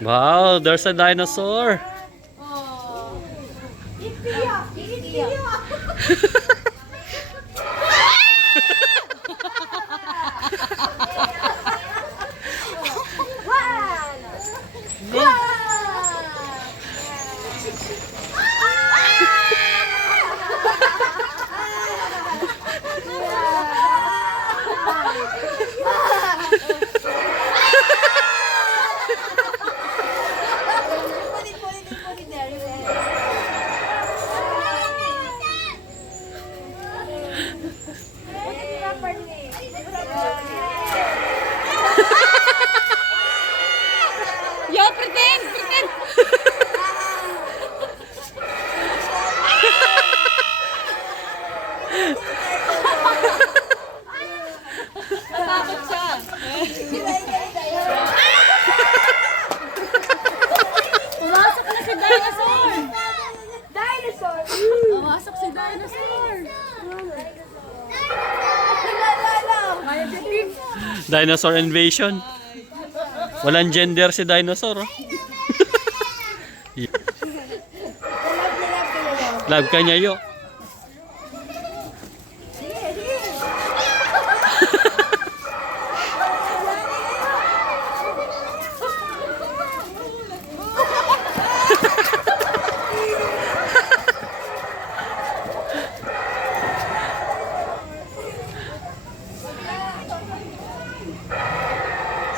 Wow, there's a dinosaur. Oh. Yo, pretend, pretend. Natakot siya. Pumasok na si dinosaur. Dinosaur! Pumasok si dinosaur. Dinosaur invasion. Walang gender si dinosaur. Oh. Love ka niya yo.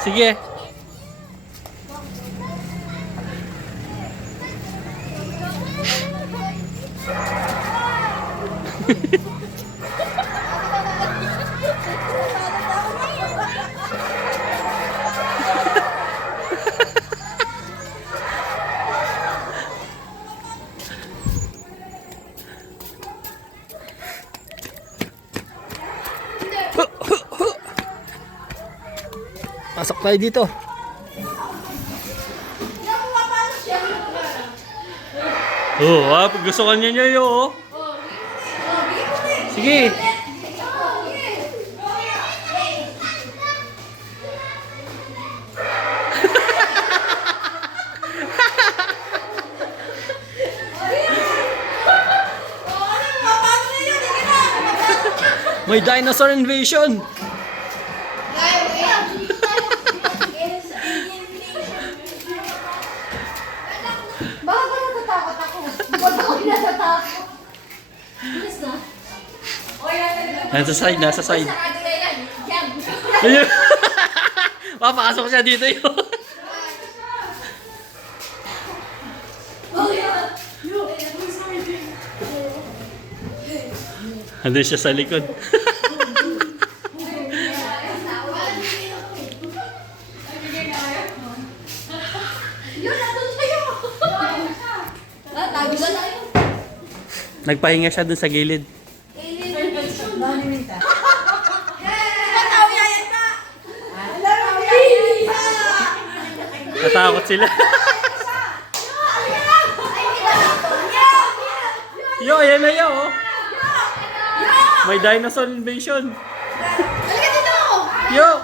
Sige. Pasok tayo dito. Oh, gusto ka niya yo. Oh. Sige. May dinosaur invasion. Bakit ba natatakot ako? Ba't ako natatakot? Bilis na. Nasa side, nasa side. Sarado na yan. Jam. Ayun. Papasok siya dito yun. Andun siya sa likod. Yun, nandun sa'yo. Tago ba tayo? Nagpahinga siya dun sa gilid. Natakot sila. Yo, ayan na yo. Oh. May dinosaur invasion. Halika dito! Yo.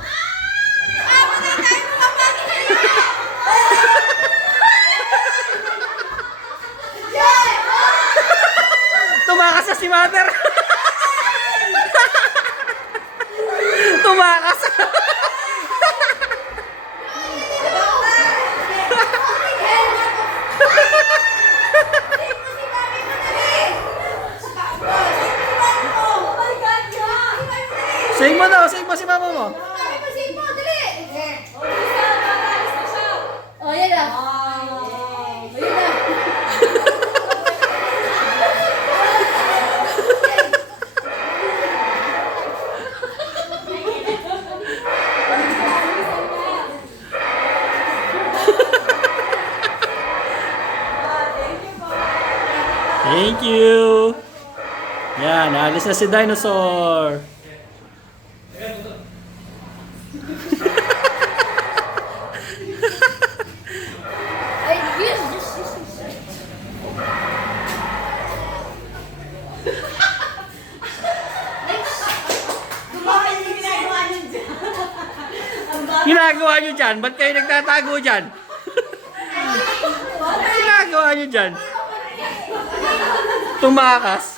Tumakas na si Mother. Tumakas. Sing mo daw, sing mo si mama mo. Oh, yan na. Ayun na. Thank you. Yan, alis na si dinosaur. Ginagawa nyo dyan? Ba't kayo nagtatago dyan? Ano ginagawa niyo dyan? Tumakas.